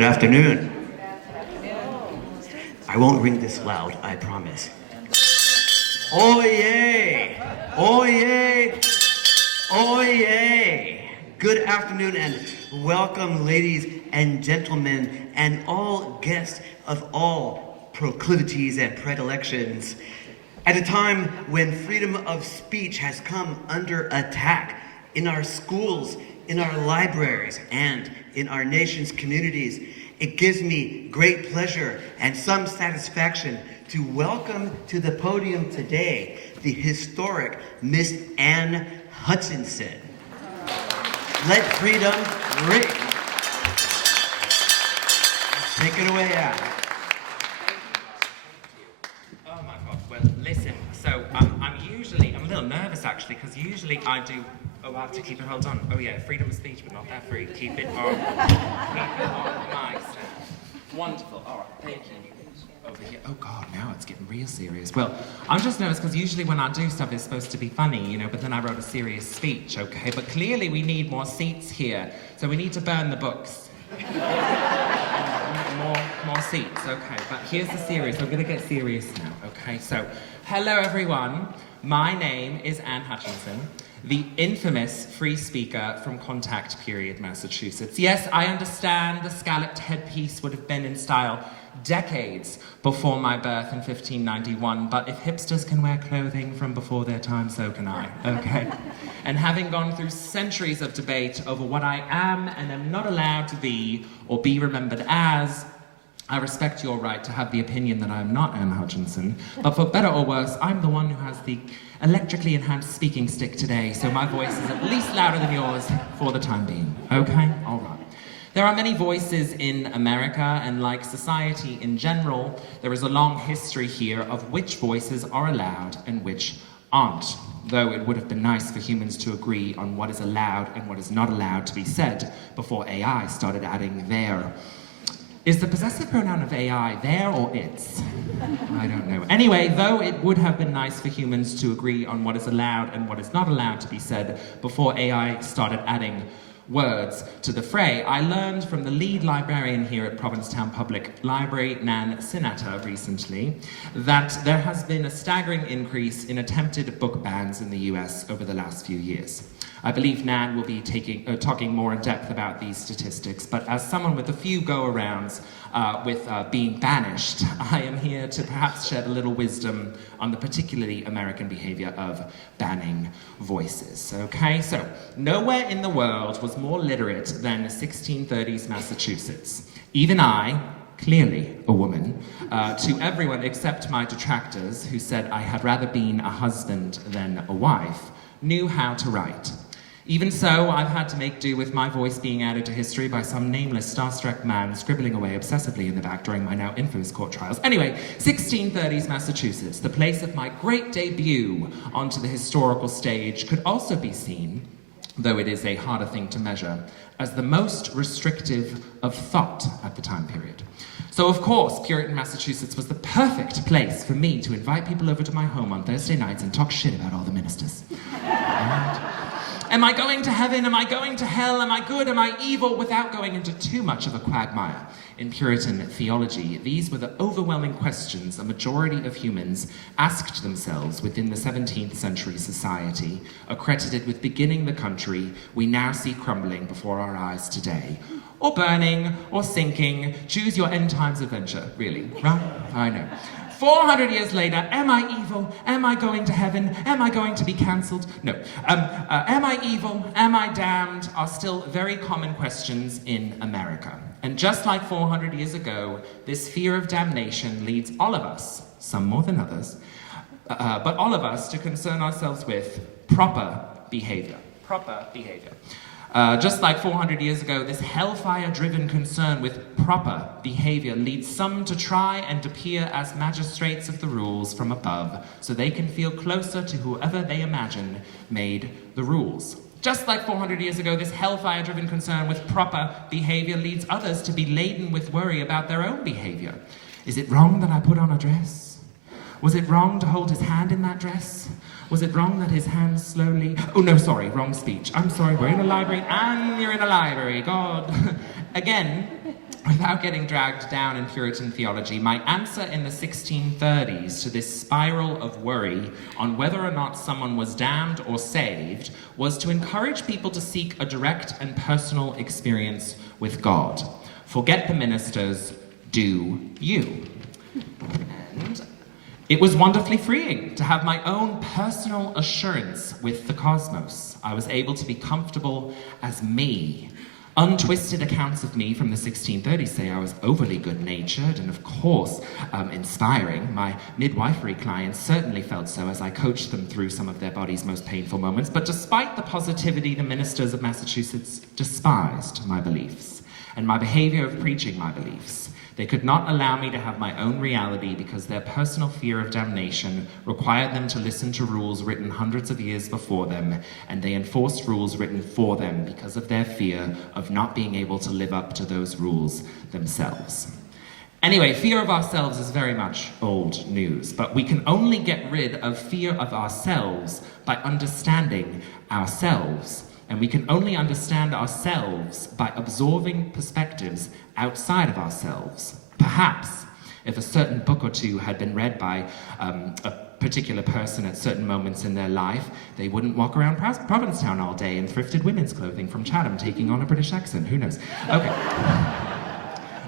Good afternoon. I won't ring this loud, I promise. Oyez! Oyez! Oyez! Good afternoon and welcome, ladies and gentlemen, and all guests of all proclivities and predilections. At a time when freedom of speech has come under attack in our schools, in our libraries, and in our nation's communities, it gives me great pleasure and some satisfaction to welcome to the podium today the historic Miss Anne Hutchinson. Let freedom ring. Take it away, Anne. Oh my God, well listen, so I'm a little nervous actually, because usually I do, I have to keep it held on. Oh yeah, freedom of speech, but not that free. Keep it on. Keep it on my stand. Wonderful, all right, thank you. Over here, oh God, now it's getting real serious. Well, I'm just nervous because usually when I do stuff it's supposed to be funny, you know, but then I wrote a serious speech, okay? But clearly we need more seats here, so we need to burn the books. more seats, okay, but here's the serious, I'm gonna get serious now, okay? So, hello everyone, my name is Anne Hutchinson, the infamous free speaker from Contact Period, Massachusetts. Yes, I understand the scalloped headpiece would have been in style decades before my birth in 1591, but if hipsters can wear clothing from before their time, so can I, okay? And having gone through centuries of debate over what I am and am not allowed to be or be remembered as, I respect your right to have the opinion that I'm not Anne Hutchinson, but for better or worse, I'm the one who has the electrically enhanced speaking stick today, so my voice is at least louder than yours for the time being, okay? All right. There are many voices in America, and like society in general, there is a long history here of which voices are allowed and which aren't, though it would have been nice for humans to agree on what is allowed and what is not allowed to be said before AI started adding their. Is the possessive pronoun of AI there or its? I don't know. Anyway, though it would have been nice for humans to agree on what is allowed and what is not allowed to be said before AI started adding words to the fray, I learned from the lead librarian here at Provincetown Public Library, Nan Sinata, recently, that there has been a staggering increase in attempted book bans in the US over the last few years. I believe Nan will be talking more in depth about these statistics, but as someone with a few go-arounds with being banished, I am here to perhaps shed a little wisdom on the particularly American behavior of banning voices, okay? So, nowhere in the world was more literate than 1630s Massachusetts. Even I, clearly a woman, to everyone except my detractors who said I had rather been a husband than a wife, knew how to write. Even so, I've had to make do with my voice being added to history by some nameless, starstruck man scribbling away obsessively in the back during my now infamous court trials. Anyway, 1630s Massachusetts, the place of my great debut onto the historical stage, could also be seen, though it is a harder thing to measure, as the most restrictive of thought at the time period. So of course, Puritan Massachusetts was the perfect place for me to invite people over to my home on Thursday nights and talk shit about all the ministers. Am I going to heaven? Am I going to hell? Am I good? Am I evil? Without going into too much of a quagmire. In Puritan theology, these were the overwhelming questions a majority of humans asked themselves within the 17th century society, accredited with beginning the country we now see crumbling before our eyes today. Or burning, or sinking, choose your end times adventure, really, right? I know. 400 years later, am I evil? Am I going to heaven? Am I going to be cancelled? No. Am I evil? Am I damned? Are still very common questions in America. And just like 400 years ago, this fear of damnation leads all of us, some more than others, but all of us to concern ourselves with proper behavior. Proper behavior. Just like 400 years ago, this hellfire-driven concern with proper behavior leads some to try and appear as magistrates of the rules from above, so they can feel closer to whoever they imagine made the rules. Just like 400 years ago, this hellfire-driven concern with proper behavior leads others to be laden with worry about their own behavior. Is it wrong that I put on a dress? Was it wrong to hold his hand in that dress? Was it wrong that his hand slowly... Oh, no, sorry, wrong speech. I'm sorry, we're in a library and you're in a library. God. Again, without getting dragged down in Puritan theology, my answer in the 1630s to this spiral of worry on whether or not someone was damned or saved was to encourage people to seek a direct and personal experience with God. Forget the ministers, do you. And it was wonderfully freeing to have my own personal assurance with the cosmos. I was able to be comfortable as me. Untwisted accounts of me from the 1630s say I was overly good-natured and, of course, inspiring. My midwifery clients certainly felt so as I coached them through some of their body's most painful moments. But despite the positivity, the ministers of Massachusetts despised my beliefs and my behavior of preaching my beliefs. They could not allow me to have my own reality because their personal fear of damnation required them to listen to rules written hundreds of years before them, and they enforced rules written for them because of their fear of not being able to live up to those rules themselves. Anyway, fear of ourselves is very much old news, but we can only get rid of fear of ourselves by understanding ourselves. And we can only understand ourselves by absorbing perspectives outside of ourselves. Perhaps, if a certain book or two had been read by a particular person at certain moments in their life, they wouldn't walk around Provincetown all day in thrifted women's clothing from Chatham, taking on a British accent. Who knows? Okay.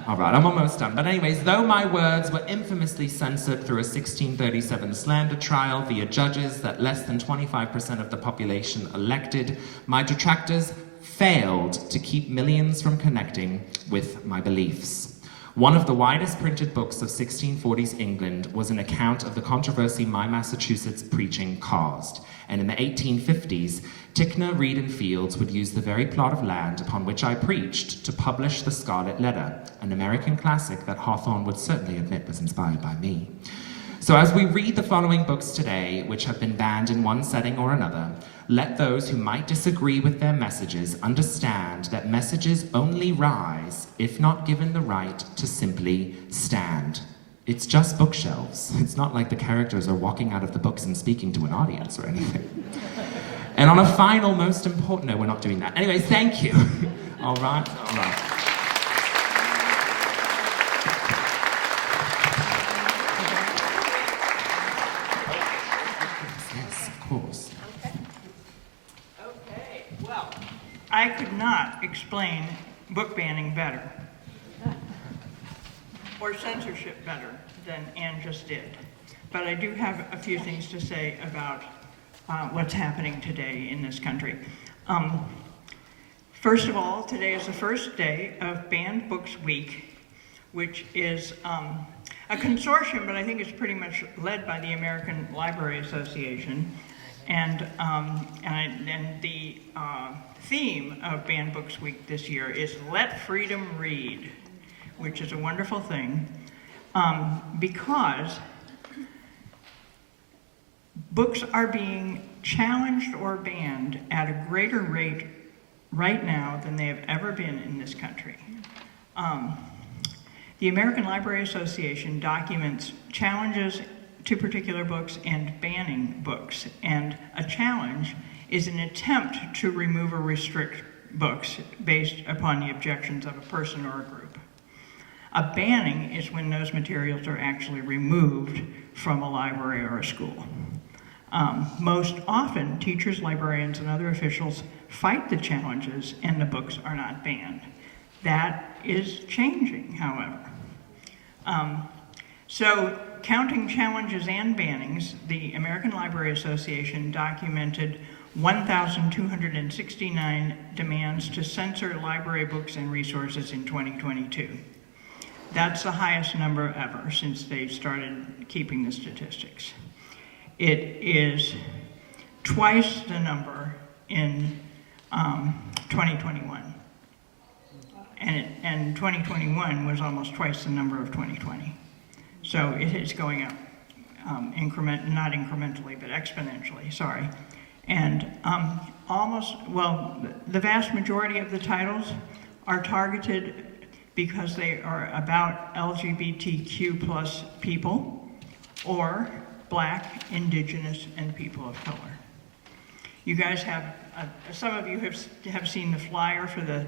All right, I'm almost done. But anyways, though my words were infamously censored through a 1637 slander trial via judges that less than 25% of the population elected, my detractors failed to keep millions from connecting with my beliefs. One of the widest printed books of 1640s England was an account of the controversy my Massachusetts preaching caused. And in the 1850s, Ticknor, Reed and Fields would use the very plot of land upon which I preached to publish The Scarlet Letter, an American classic that Hawthorne would certainly admit was inspired by me. So as we read the following books today, which have been banned in one setting or another, let those who might disagree with their messages understand that messages only rise if not given the right to simply stand. It's just bookshelves. It's not like the characters are walking out of the books and speaking to an audience or anything. And on a final, most important, no, we're not doing that. Anyway, thank you. All right, all right. Yes, of course. Okay, well, I could not explain book banning better, or censorship better than Anne just did. But I do have a few things to say about what's happening today in this country. First of all, today is the first day of Banned Books Week, which is a consortium, but I think it's pretty much led by the American Library Association. And the theme of Banned Books Week this year is Let Freedom Read, which is a wonderful thing, because books are being challenged or banned at a greater rate right now than they have ever been in this country. The American Library Association documents challenges to particular books and banning books. And a challenge is an attempt to remove or restrict books based upon the objections of a person or a group. A banning is when those materials are actually removed from a library or a school. Most often, teachers, librarians, and other officials fight the challenges and the books are not banned. That is changing, however. So, counting challenges and bannings, the American Library Association documented 1,269 demands to censor library books and resources in 2022. That's the highest number ever since they started keeping the statistics. It is twice the number in 2021. And 2021 was almost twice the number of 2020. So it is going up, not incrementally, but exponentially, sorry. And the vast majority of the titles are targeted because they are about LGBTQ plus people or Black, Indigenous, and people of color. You guys have, some of you have seen the flyer for the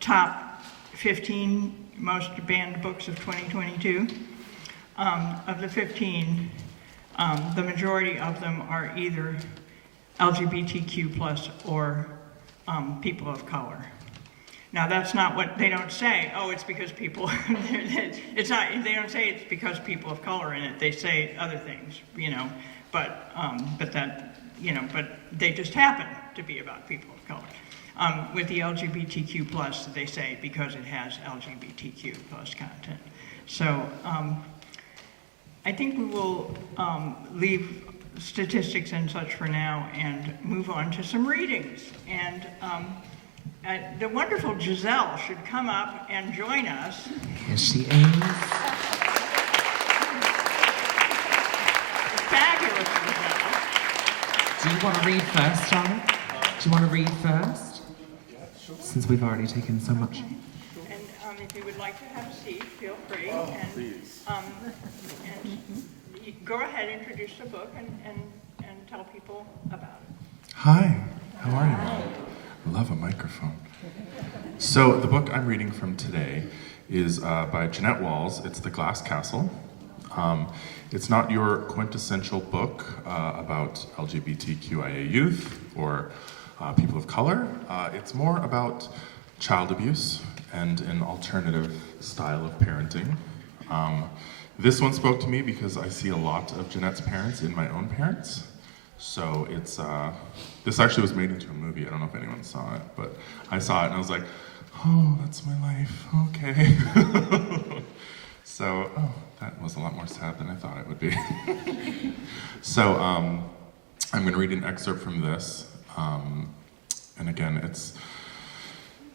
top 15 most banned books of 2022. Of the 15, the majority of them are either LGBTQ plus or people of color. Now that's not what they don't say. Oh, it's because people. It's not. They don't say it's because people of color in it. They say other things, you know. But that, you know. But they just happen to be about people of color. With the LGBTQ plus, they say because it has LGBTQ plus content. So I think we will leave statistics and such for now and move on to some readings. And the wonderful Giselle should come up and join us. Here she is. Fabulous Giselle. Do you want to read first, John? Do you want to read first? Since we've already taken so much. And if you would like to have a seat, feel free. And you go ahead, introduce the book, and tell people about it. Hi, how are you? I love a microphone. So the book I'm reading from today is by Jeanette Walls. It's The Glass Castle. It's not your quintessential book about LGBTQIA youth or people of color. It's more about child abuse and an alternative style of parenting. This one spoke to me because I see a lot of Jeanette's parents in my own parents. So it's, this actually was made into a movie. I don't know if anyone saw it, but I saw it and I was like, oh, that's my life, okay. So, oh, that was a lot more sad than I thought it would be. So, I'm gonna read an excerpt from this. And again,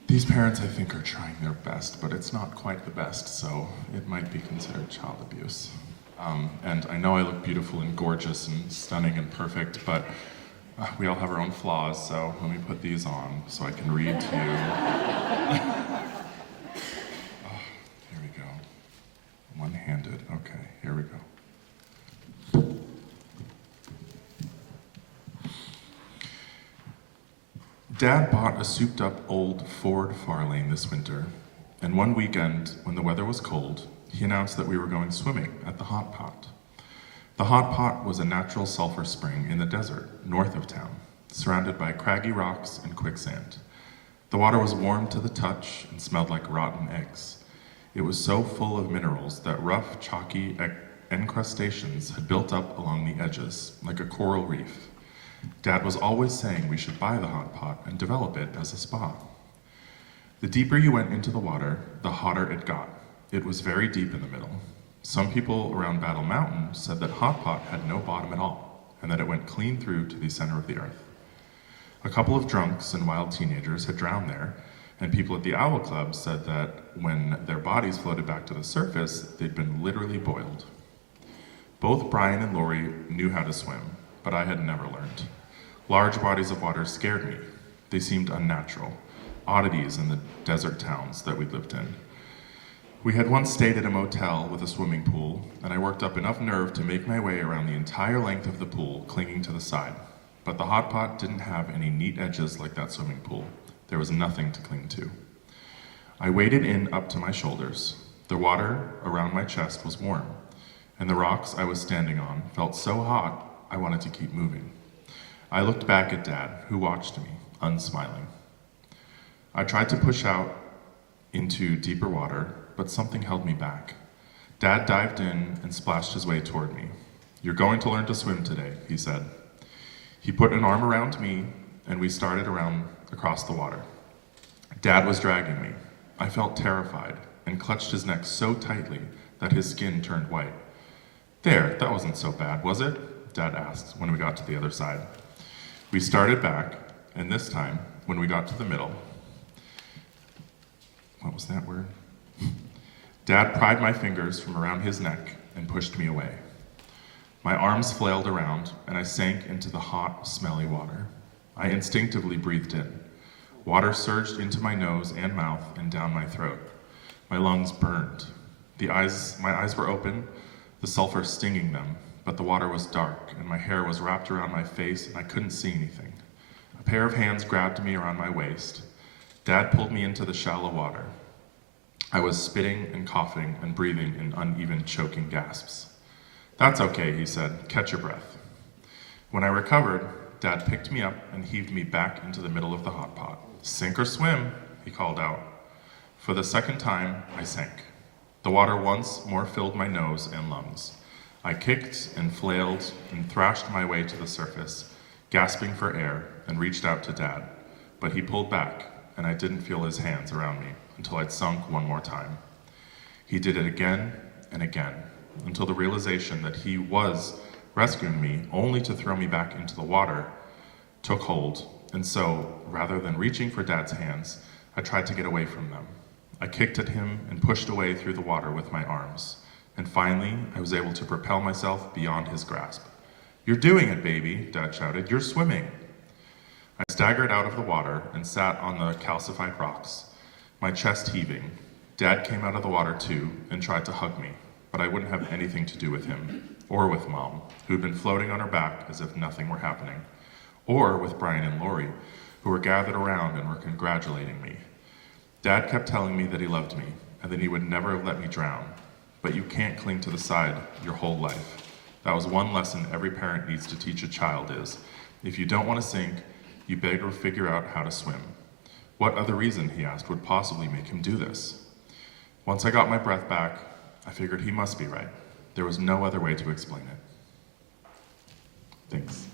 these parents I think are trying their best, but it's not quite the best, so it might be considered child abuse. And I know I look beautiful and gorgeous and stunning and perfect, but we all have our own flaws, so let me put these on so I can read to you. Oh, here we go. One-handed, okay, here we go. Dad bought a souped-up old Ford Fairlane this winter, and one weekend, when the weather was cold, he announced that we were going swimming at the Hot Pot. The Hot Pot was a natural sulfur spring in the desert, north of town, surrounded by craggy rocks and quicksand. The water was warm to the touch and smelled like rotten eggs. It was so full of minerals that rough, chalky encrustations had built up along the edges, like a coral reef. Dad was always saying we should buy the Hot Pot and develop it as a spa. The deeper you went into the water, the hotter it got. It was very deep in the middle. Some people around Battle Mountain said that Hot Pot had no bottom at all, and that it went clean through to the center of the earth. A couple of drunks and wild teenagers had drowned there, and people at the Owl Club said that when their bodies floated back to the surface, they'd been literally boiled. Both Brian and Lori knew how to swim, but I had never learned. Large bodies of water scared me. They seemed unnatural, oddities in the desert towns that we lived in. We had once stayed at a motel with a swimming pool, and I worked up enough nerve to make my way around the entire length of the pool, clinging to the side. But the Hot Pot didn't have any neat edges like that swimming pool. There was nothing to cling to. I waded in up to my shoulders. The water around my chest was warm, and the rocks I was standing on felt so hot I wanted to keep moving. I looked back at Dad, who watched me, unsmiling. I tried to push out into deeper water, but something held me back. Dad dived in and splashed his way toward me. "You're going to learn to swim today," he said. He put an arm around me, and we started around across the water. Dad was dragging me. I felt terrified and clutched his neck so tightly that his skin turned white. "There, that wasn't so bad, was it?" Dad asked when we got to the other side. We started back, and this time, when we got to the middle, what was that word? Dad pried my fingers from around his neck and pushed me away. My arms flailed around, and I sank into the hot, smelly water. I instinctively breathed in. Water surged into my nose and mouth and down my throat. My lungs burned. My eyes were open, the sulfur stinging them, but the water was dark, and my hair was wrapped around my face, and I couldn't see anything. A pair of hands grabbed me around my waist. Dad pulled me into the shallow water. I was spitting and coughing and breathing in uneven, choking gasps. "That's okay," he said. "Catch your breath." When I recovered, Dad picked me up and heaved me back into the middle of the hot pot. "Sink or swim," he called out. For the second time, I sank. The water once more filled my nose and lungs. I kicked and flailed and thrashed my way to the surface, gasping for air, and reached out to Dad. But he pulled back, and I didn't feel his hands around me until I'd sunk one more time. He did it again and again, until the realization that he was rescuing me only to throw me back into the water took hold. And so, rather than reaching for Dad's hands, I tried to get away from them. I kicked at him and pushed away through the water with my arms. And finally, I was able to propel myself beyond his grasp. "You're doing it, baby," Dad shouted. "You're swimming." I staggered out of the water and sat on the calcified rocks, my chest heaving. Dad came out of the water too and tried to hug me, but I wouldn't have anything to do with him, or with Mom, who'd been floating on her back as if nothing were happening, or with Brian and Lori, who were gathered around and were congratulating me. Dad kept telling me that he loved me and that he would never let me drown, but you can't cling to the side your whole life. That was one lesson every parent needs to teach a child is, if you don't want to sink, you better figure out how to swim. What other reason, he asked, would possibly make him do this? Once I got my breath back, I figured he must be right. There was no other way to explain it. Thanks.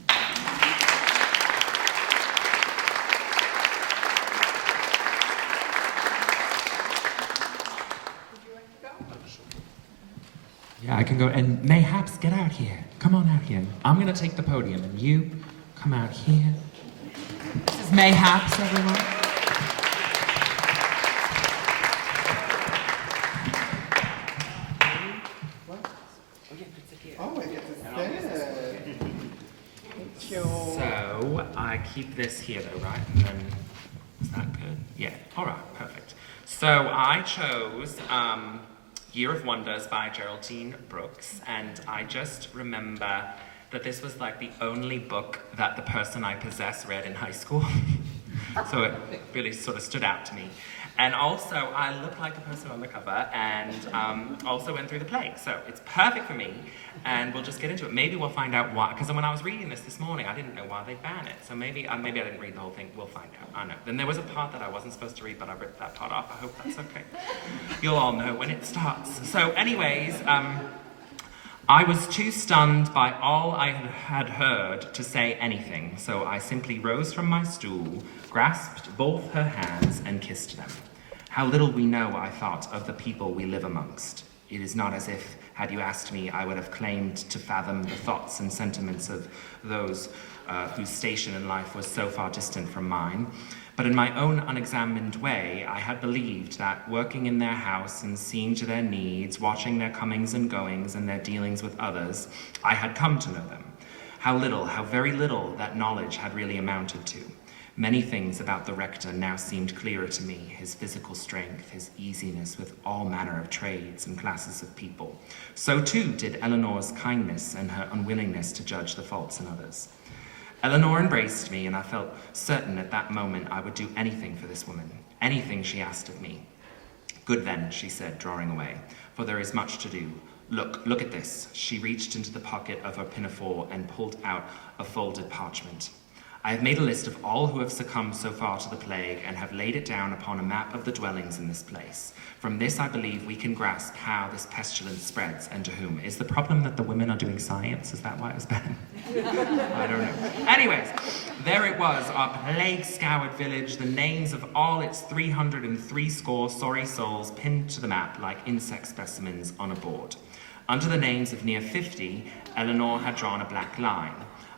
Yeah, I can go. And Mayhaps, get out here. Come on out here. I'm going to take the podium, and you come out here. This is Mayhaps, everyone. Oh, I get to sit. So I keep this here, though, right? And then is that good? Yeah. All right. Perfect. So I chose Year of Wonders by Geraldine Brooks, and I just remember that this was like the only book that the person I possess read in high school. So it really sort of stood out to me. And also, I look like the person on the cover, and also went through the plague. So it's perfect for me, and we'll just get into it. Maybe we'll find out why, because when I was reading this morning, I didn't know why they banned it. So maybe I didn't read the whole thing. We'll find out. I know. Then there was a part that I wasn't supposed to read, but I ripped that part off. I hope that's okay. You'll all know when it starts. So anyways, I was too stunned by all I had heard to say anything, so I simply rose from my stool, grasped both her hands, and kissed them. How little we know, I thought, of the people we live amongst. It is not as if, had you asked me, I would have claimed to fathom the thoughts and sentiments of those whose station in life was so far distant from mine. But in my own unexamined way, I had believed that working in their house and seeing to their needs, watching their comings and goings and their dealings with others, I had come to know them. How little, how very little that knowledge had really amounted to. Many things about the rector now seemed clearer to me, his physical strength, his easiness with all manner of trades and classes of people. So too did Eleanor's kindness and her unwillingness to judge the faults in others. Eleanor embraced me, and I felt certain at that moment I would do anything for this woman, anything she asked of me. Good then, she said, drawing away, for there is much to do. Look at this. She reached into the pocket of her pinafore and pulled out a folded parchment. I have made a list of all who have succumbed so far to the plague and have laid it down upon a map of the dwellings in this place. From this, I believe, we can grasp how this pestilence spreads and to whom. Is the problem that the women are doing science? Is that why it was banned? I don't know. Anyways, there it was, our plague-scoured village, the names of all its 303 sorry souls pinned to the map like insect specimens on a board. Under the names of near 50, Eleanor had drawn a black line.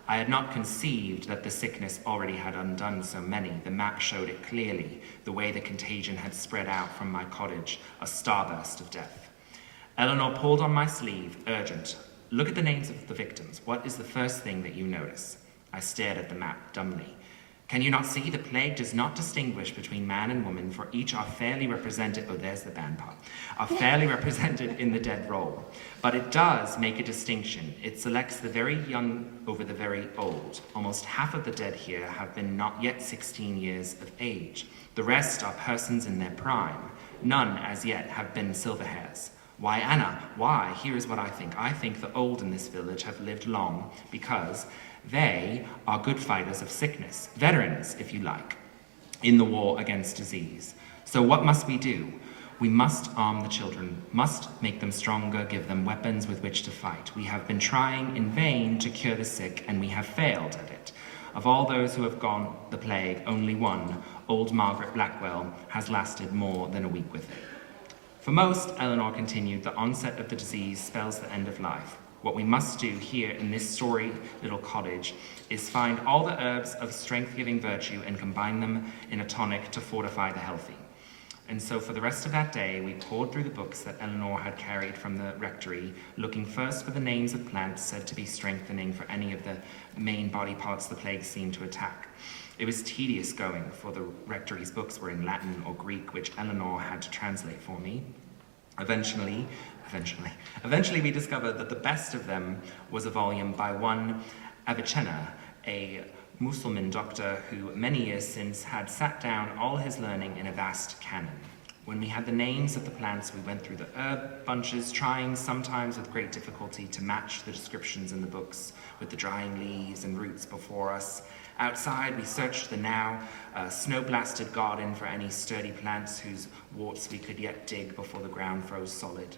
I had not conceived that the sickness already had undone so many. The map showed it clearly, the way the contagion had spread out from my cottage, a starburst of death. Eleanor pulled on my sleeve, urgent. Look at the names of the victims. What is the first thing that you notice? I stared at the map dumbly. Can you not see the plague does not distinguish between man and woman, for each are fairly represented, oh, there's the band part, are fairly represented in the dead roll. But it does make a distinction. It selects the very young over the very old. Almost half of the dead here have been not yet 16 years of age. The rest are persons in their prime. None, as yet, have been silver hairs. Why, Anna, why? Here is what I think. I think the old in this village have lived long because they are good fighters of sickness, veterans, if you like, in the war against disease. So what must we do? We must arm the children, must make them stronger, give them weapons with which to fight. We have been trying in vain to cure the sick, and we have failed at it. Of all those who have gone the plague, only one, old Margaret Blackwell, has lasted more than a week with it. For most, Eleanor continued, the onset of the disease spells the end of life. What we must do here in this storied little cottage is find all the herbs of strength-giving virtue and combine them in a tonic to fortify the healthy. And so for the rest of that day, we poured through the books that Eleanor had carried from the rectory, looking first for the names of plants said to be strengthening for any of the main body parts the plague seemed to attack. It was tedious going, for the rectory's books were in Latin or Greek, which Eleanor had to translate for me. Eventually, we discovered that the best of them was a volume by one Avicenna, a Mussulman doctor who many years since had sat down all his learning in a vast canon. When we had the names of the plants, we went through the herb bunches, trying sometimes with great difficulty to match the descriptions in the books with the drying leaves and roots before us. Outside, we searched the now snow-blasted garden for any sturdy plants whose warts we could yet dig before the ground froze solid.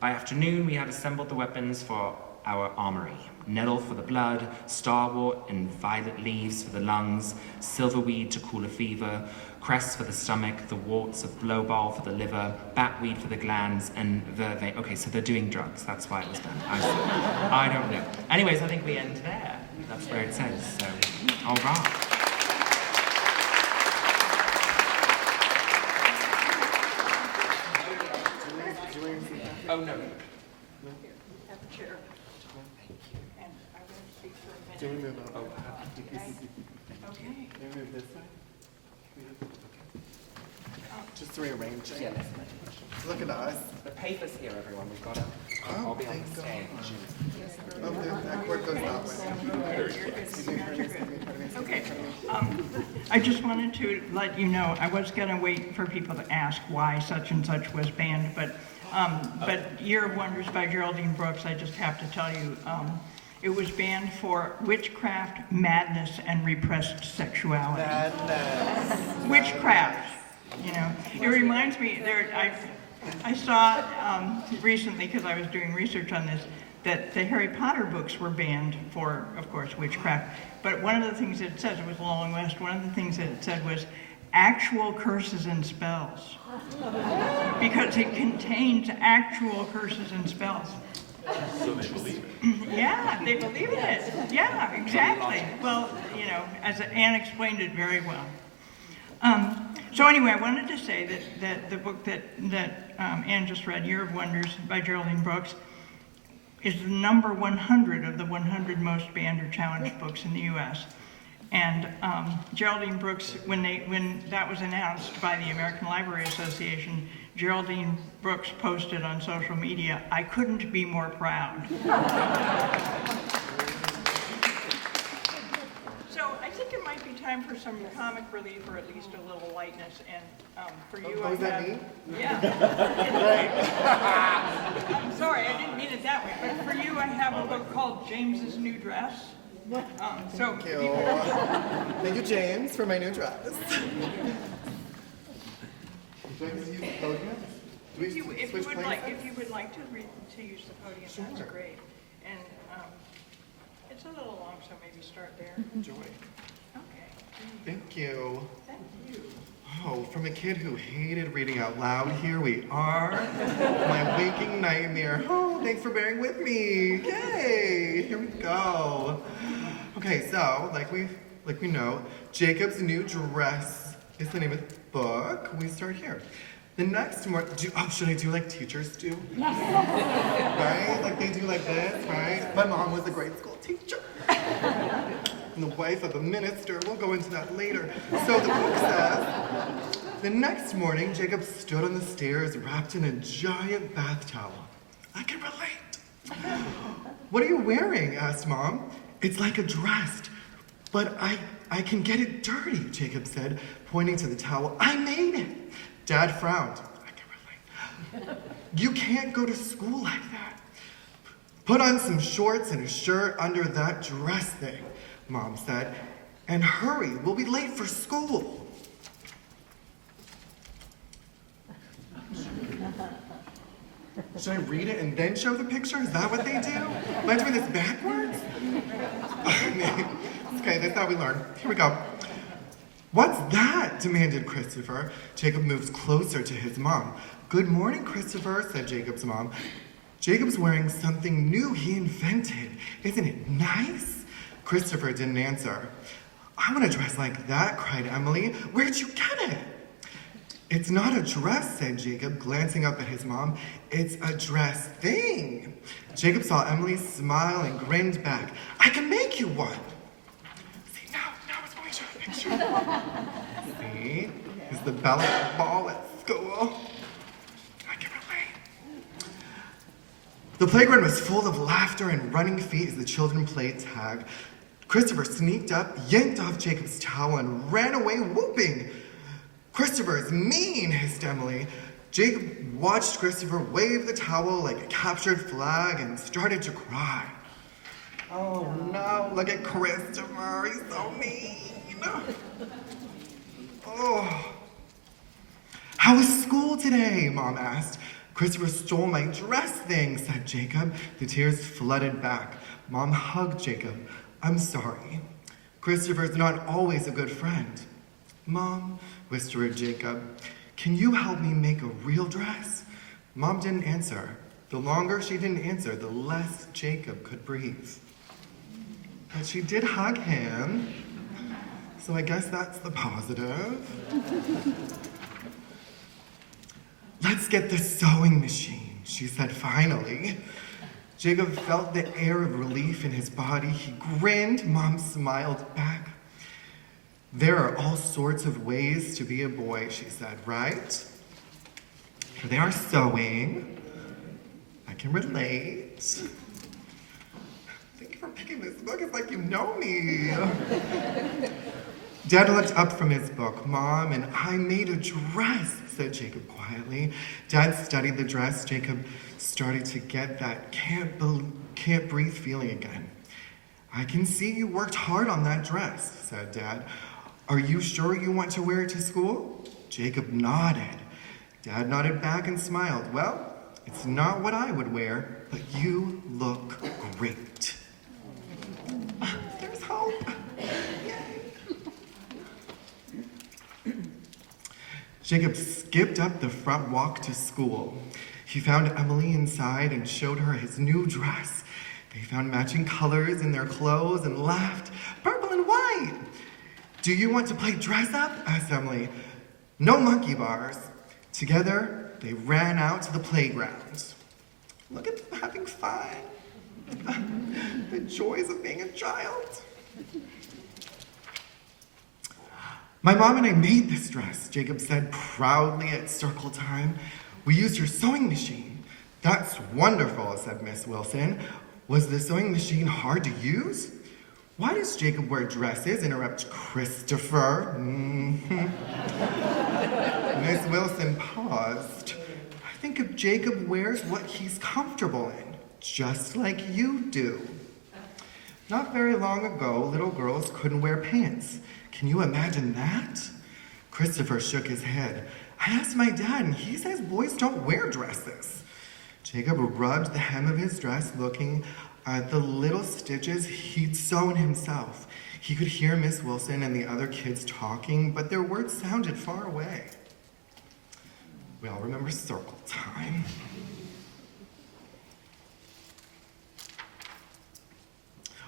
By afternoon, we had assembled the weapons for our armory. Nettle for the blood, starwort and violet leaves for the lungs, silverweed to cool a fever, cress for the stomach, the warts of blowball for the liver, batweed for the glands, and vervain. Okay, so they're doing drugs. That's why it was done. I don't know. Anyways, I think we end there. That's where it says. So, all right. Oh no. Have a chair. And I will speak for a minute. Do we move over? Okay. Can we move this way? Just to rearrange it. Yeah, that's Look at us. the paper's here, everyone. We've got to. Oh, I'll be on thank the God. stage. Oh, that cord goes that way. Okay, I just wanted to let you know, I was gonna wait for people to ask why such and such was banned, but Year of Wonders by Geraldine Brooks, I just have to tell you, it was banned for witchcraft, madness, and repressed sexuality. Madness. Witchcraft, you know. It reminds me, I saw recently, because I was doing research on this, that the Harry Potter books were banned for, of course, witchcraft. But one of the things it says, it was the Long West, one of the things that it said was actual curses and spells. Because it contains actual curses and spells. So they believe it. Yeah, they believe in it. Yeah, exactly. Well, you know, as Anne explained it very well. So anyway, I wanted to say that the book that Anne just read, Year of Wonders by Geraldine Brooks, is the number 100 of the 100 most banned or challenged books in the U.S. And Geraldine Brooks, when that was announced by the American Library Association, Geraldine Brooks posted on social media, "I couldn't be more proud." So I think it might be time for some comic relief, or at least a little lightness. And for you, Oh, is that me? Yeah. I'm sorry, I didn't mean it that way. But for you, I have a book called James's New Dress. So Thank you. Thank you, James, for my new dress. Do I use the podium? Do we if you switch would places? like, to use the podium, that's great. And it's a little long, so maybe start there. Enjoy. Okay. Thank you. Thank you. Oh, from a kid who hated reading out loud, here we are. My waking nightmare. Oh, thanks for bearing with me. Yay! Here we go. Okay, so like we know, Jacob's New Dress is the name of the book. We start here. The next morning, should I do like teachers do? Right? Like they do like this, right? My mom was a grade school teacher. And the wife of a minister. We'll go into that later. So the book says, the next morning, Jacob stood on the stairs wrapped in a giant bath towel. I can relate. What are you wearing? Asked Mom. It's like a dress, but I can get it dirty, Jacob said, pointing to the towel. I made it. Dad frowned. I can You can't go to school like that. Put on some shorts and a shirt under that dress thing, Mom said. And hurry, we'll be late for school. Should I read it and then show the picture? Is that what they do? Am I doing this backwards? Okay, that's how we learn. Here we go. What's that? Demanded Christopher. Jacob moves closer to his mom. Good morning, Christopher, said Jacob's mom. Jacob's wearing something new he invented. Isn't it nice? Christopher didn't answer. I want to dress like that, cried Emily. Where'd you get it? It's not a dress, said Jacob, glancing up at his mom. It's a dress thing. Jacob saw Emily smile and grinned back. I can make you one. See, now it's when we show the picture. See, it's the ballet ball at school. I can relate. The playground was full of laughter and running feet as the children played tag. Christopher sneaked up, yanked off Jacob's towel, and ran away whooping. Christopher is mean, hissed Emily. Jacob watched Christopher wave the towel like a captured flag and started to cry. Oh no, look at Christopher, he's so mean. Oh. How was school today? Mom asked. Christopher stole my dress thing, said Jacob. The tears flooded back. Mom hugged Jacob. I'm sorry. Christopher's not always a good friend. Mom, whispered Jacob, can you help me make a real dress? Mom didn't answer. The longer she didn't answer, the less Jacob could breathe. But she did hug him, so I guess that's the positive. Let's get the sewing machine, she said finally. Jacob felt the air of relief in his body. He grinned. Mom smiled back. There are all sorts of ways to be a boy, she said, right? Here they are sewing. I can relate. Thank you for picking this book. It's like you know me. Dad looked up from his book. Mom and I made a dress, said Jacob quietly. Dad studied the dress. Jacob started to get that can't breathe feeling again. I can see you worked hard on that dress, said Dad. Are you sure you want to wear it to school? Jacob nodded. Dad nodded back and smiled. Well, it's not what I would wear, but you look great. There's hope. Yay. Jacob skipped up the front walk to school. He found Emily inside and showed her his new dress. They found matching colors in their clothes and laughed. Purple and white. Do you want to play dress up? Asked Emily. No monkey bars. Together, they ran out to the playground. Look at them having fun. The joys of being a child. My mom and I made this dress, Jacob said proudly at circle time. We used her sewing machine. That's wonderful, said Miss Wilson. Was the sewing machine hard to use? Why does Jacob wear dresses? Interrupted Christopher. Miss Wilson paused. I think if Jacob wears what he's comfortable in, just like you do. Not very long ago, little girls couldn't wear pants. Can you imagine that? Christopher shook his head. I asked my dad, and he says boys don't wear dresses. Jacob rubbed the hem of his dress, looking at the little stitches he'd sewn himself. He could hear Miss Wilson and the other kids talking, but their words sounded far away. We all remember circle time.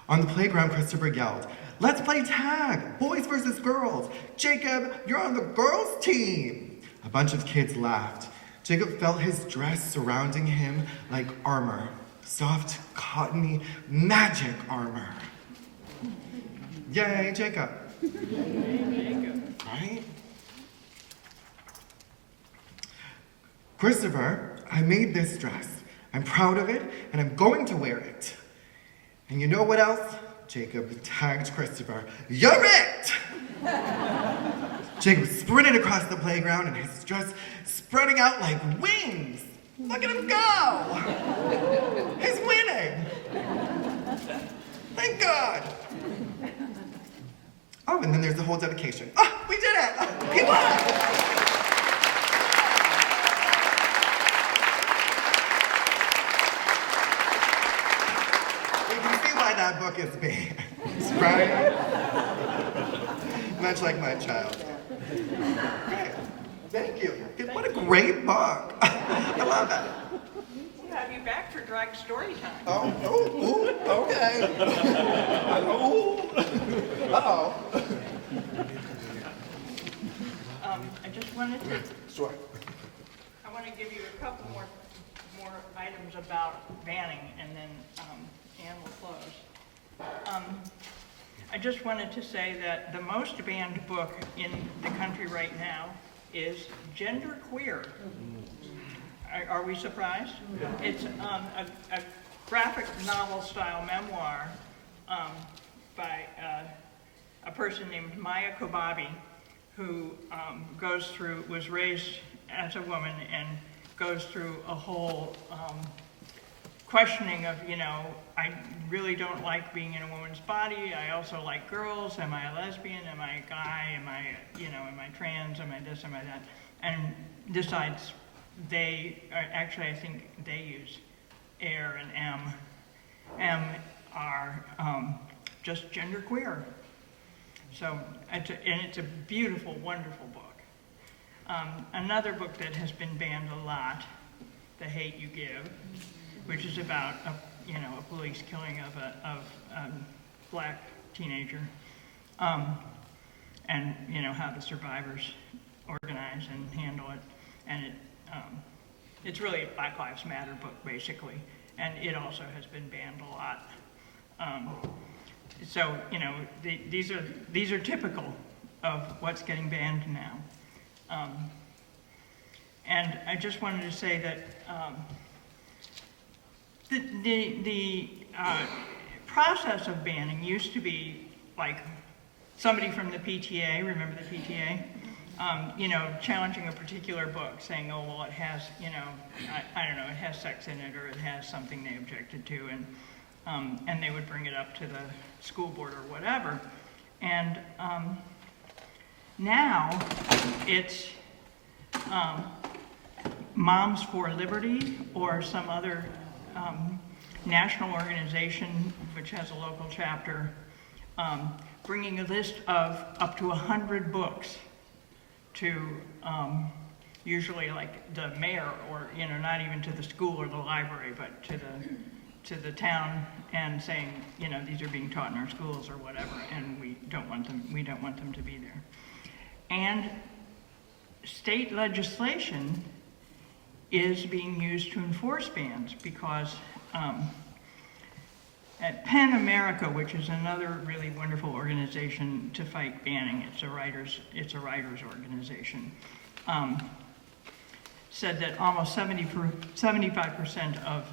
On the playground, Christopher yelled, let's play tag, boys versus girls. Jacob, you're on the girls' team. A bunch of kids laughed. Jacob felt his dress surrounding him like armor, soft, cottony, magic armor. Yay, Jacob. Right? Christopher, I made this dress. I'm proud of it, and I'm going to wear it. And you know what else? Jacob tagged Christopher. You're it! Jacob sprinted across the playground and his dress spreading out like wings. Look at him go! He's winning! Thank God! Oh, and then there's the whole dedication. Oh, we did it! Oh, he won! You can see why that book is banned, right? Much like my child. Great. Thank you. What a great book. I love it. We'll have you back for drag story time. Oh, okay. Oh, uh-oh. I just wanted to, Sure. I want to give you a couple more items about banning, and then Anne will close. I just wanted to say that the most banned book in the country right now is Gender Queer. Are we surprised? It's a graphic novel-style memoir by a person named Maya Kobabe, who was raised as a woman and goes through a whole questioning of, I really don't like being in a woman's body. I also like girls. Am I a lesbian? Am I a guy? Am I trans? Am I this? Am I that? And decides actually I think they use air and M are just genderqueer. So it's a beautiful, wonderful book. Another book that has been banned a lot, The Hate U Give, which is about a police killing of a black teenager, and how the survivors organize and handle it, and it's really a Black Lives Matter book basically, and it also has been banned a lot. So these are typical of what's getting banned now, and I just wanted to say that. The process of banning used to be like somebody from the PTA, remember the PTA? Challenging a particular book, saying, oh, well, it has, I don't know, it has sex in it, or it has something they objected to, and they would bring it up to the school board or whatever. And now it's Moms for Liberty or some other national organization which has a local chapter, bringing a list of up to 100 books to usually like the mayor, or not even to the school or the library, but to the town, and saying, these are being taught in our schools or whatever, and we don't want them to be there. And state legislation is being used to enforce bans, because at PEN America, which is another really wonderful organization to fight banning, it's a writers organization, said that almost 75% of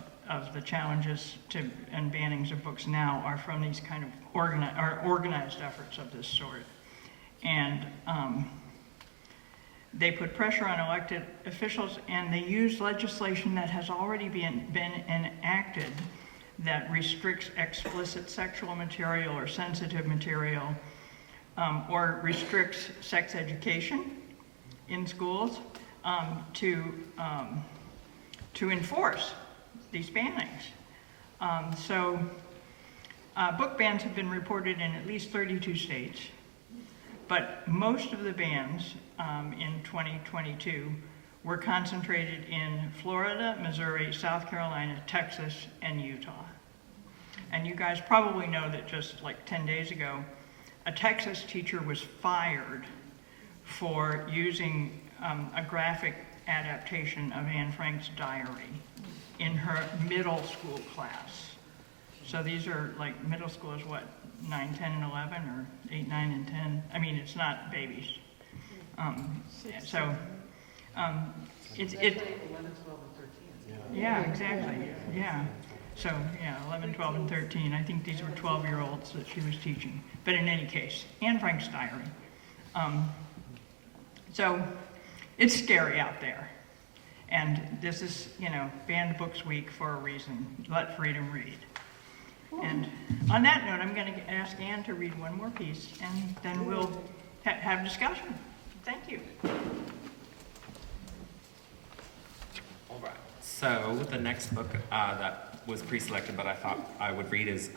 the challenges to and bannings of books now are from these kind of organized efforts of this sort. And they put pressure on elected officials, and they use legislation that has already been enacted that restricts explicit sexual material or sensitive material, or restricts sex education in schools, to enforce these bannings. So book bans have been reported in at least 32 states, but most of the bans in 2022 were concentrated in Florida, Missouri, South Carolina, Texas, and Utah. And you guys probably know that just like 10 days ago, a Texas teacher was fired for using a graphic adaptation of Anne Frank's diary in her middle school class. So these are like middle school is what, 9, 10, and 11, or 8, 9, and 10? I mean, it's not babies. It's 11, 12, and 13. Yeah, exactly. Yeah. So, 11, 12, and 13. I think these were 12-year-olds that she was teaching. But in any case, Anne Frank's diary. So, it's scary out there. And this is, Banned Books Week for a reason. Let freedom read. And on that note, I'm going to ask Anne to read one more piece, and then we'll have discussion. Thank you. All right. So the next book that was pre-selected, but I thought I would read is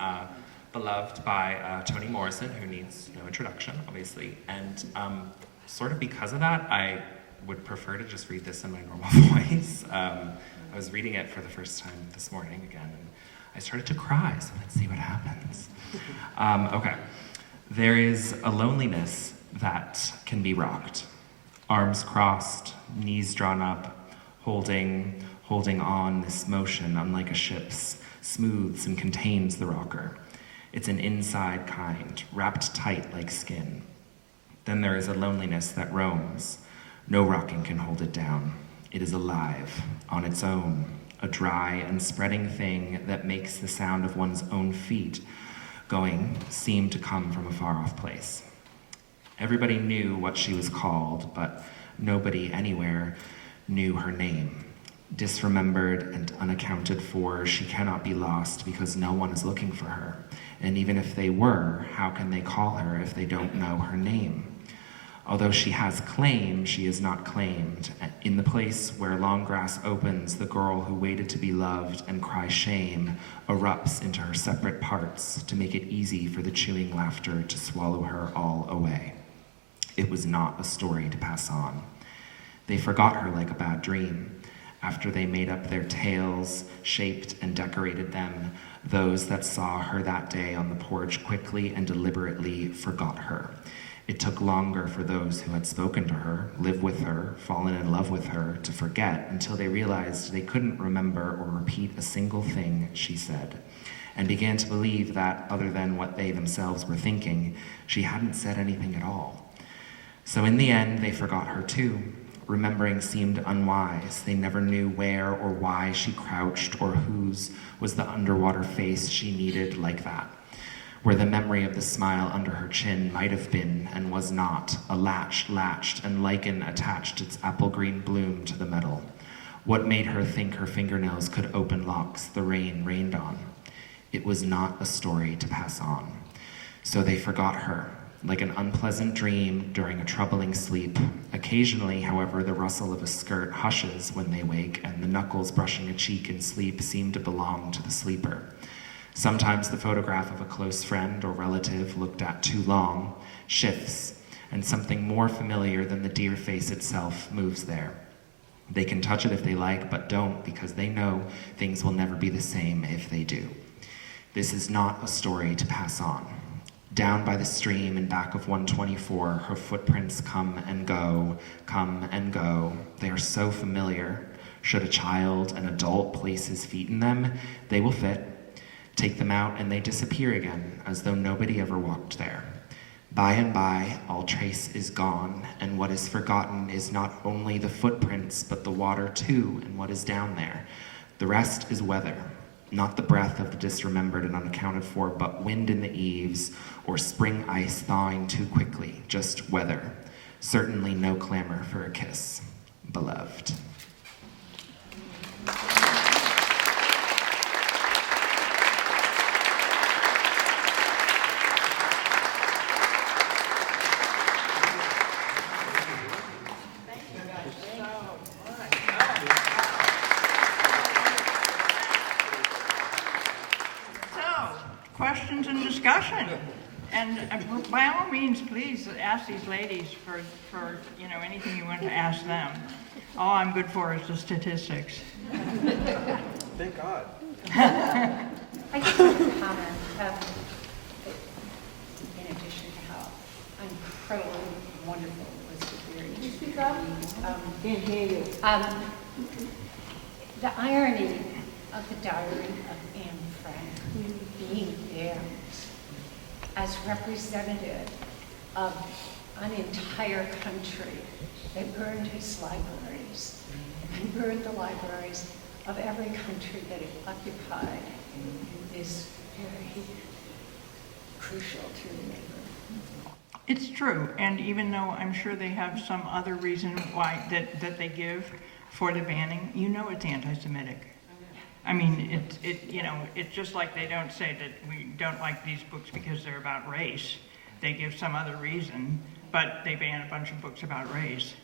Beloved by Toni Morrison, who needs no introduction, obviously. And sort of because of that, I would prefer to just read this in my normal voice. I was reading it for the first time this morning again, and I started to cry, so let's see what happens. Okay. There is a loneliness that can be rocked. Arms crossed, knees drawn up, holding on this motion, unlike a ship's, smooths and contains the rocker. It's an inside kind, wrapped tight like skin. Then there is a loneliness that roams. No rocking can hold it down. It is alive, on its own, a dry and spreading thing that makes the sound of one's own feet going seem to come from a far-off place. Everybody knew what she was called, but nobody anywhere knew her name. Disremembered and unaccounted for, she cannot be lost because no one is looking for her. And even if they were, how can they call her if they don't know her name? Although she has claim, she is not claimed. In the place where long grass opens, the girl who waited to be loved and cry shame erupts into her separate parts to make it easy for the chewing laughter to swallow her all away. It was not a story to pass on. They forgot her like a bad dream. After they made up their tales, shaped and decorated them, those that saw her that day on the porch quickly and deliberately forgot her. It took longer for those who had spoken to her, lived with her, fallen in love with her, to forget until they realized they couldn't remember or repeat a single thing she said, and began to believe that, other than what they themselves were thinking, she hadn't said anything at all. So in the end, they forgot her too. Remembering seemed unwise. They never knew where or why she crouched or whose was the underwater face she needed like that, where the memory of the smile under her chin might have been and was not, a latched, and lichen attached its apple-green bloom to the metal. What made her think her fingernails could open locks the rain rained on? It was not a story to pass on. So they forgot her, like an unpleasant dream during a troubling sleep. Occasionally, however, the rustle of a skirt hushes when they wake, and the knuckles brushing a cheek in sleep seem to belong to the sleeper. Sometimes the photograph of a close friend or relative looked at too long shifts, and something more familiar than the dear face itself moves there. They can touch it if they like, but don't, because they know things will never be the same if they do. This is not a story to pass on. Down by the stream in back of 124, her footprints come and go. They are so familiar. Should a child, an adult, place his feet in them, they will fit. Take them out and they disappear again, as though nobody ever walked there. By and by, all trace is gone, and what is forgotten is not only the footprints, but the water too, and what is down there. The rest is weather. Not the breath of the disremembered and unaccounted for, but wind in the eaves, or spring ice thawing too quickly, just weather. Certainly no clamor for a kiss. Beloved. Questions and discussion. And by all means, please ask these ladies for anything you want to ask them. All I'm good for is the statistics. Thank God. I just want to comment, in addition to how incredibly wonderful it was to hear you. Can you speak up? Can't hear you. The irony of the diary of Anne Frank being there as representative of an entire country that burned his libraries and burned the libraries of every country that it occupied is very crucial to remember. It's true, and even though I'm sure they have some other reason why that they give, for the banning, you know it's anti-Semitic. I mean, it's just like they don't say that we don't like these books because they're about race. They give some other reason, but they ban a bunch of books about race.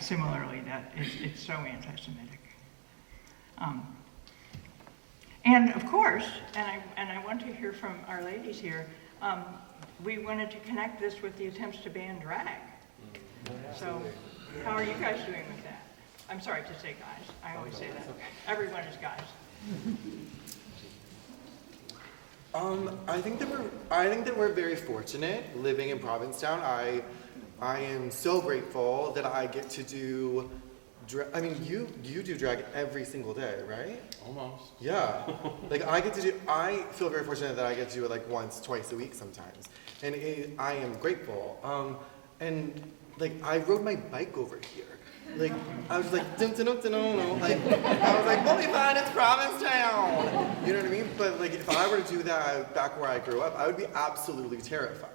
Similarly, that it's so anti-Semitic. And of course, and I want to hear from our ladies here, we wanted to connect this with the attempts to ban drag. So, how are you guys doing with that? I'm sorry to say guys. I always say that. Everyone is guys. I think that we're very fortunate living in Provincetown. I am so grateful that I get to do I mean, you do drag every single day, right? Almost. Yeah. Like I feel very fortunate that I get to do it like once, twice a week sometimes. And I am grateful. And like I rode my bike over here. Like I was like dun, dun, dun, dun, dun, dun. Like I was like, we'll be fine, it's Provincetown. You know what I mean? But like if I were to do that back where I grew up, I would be absolutely terrified.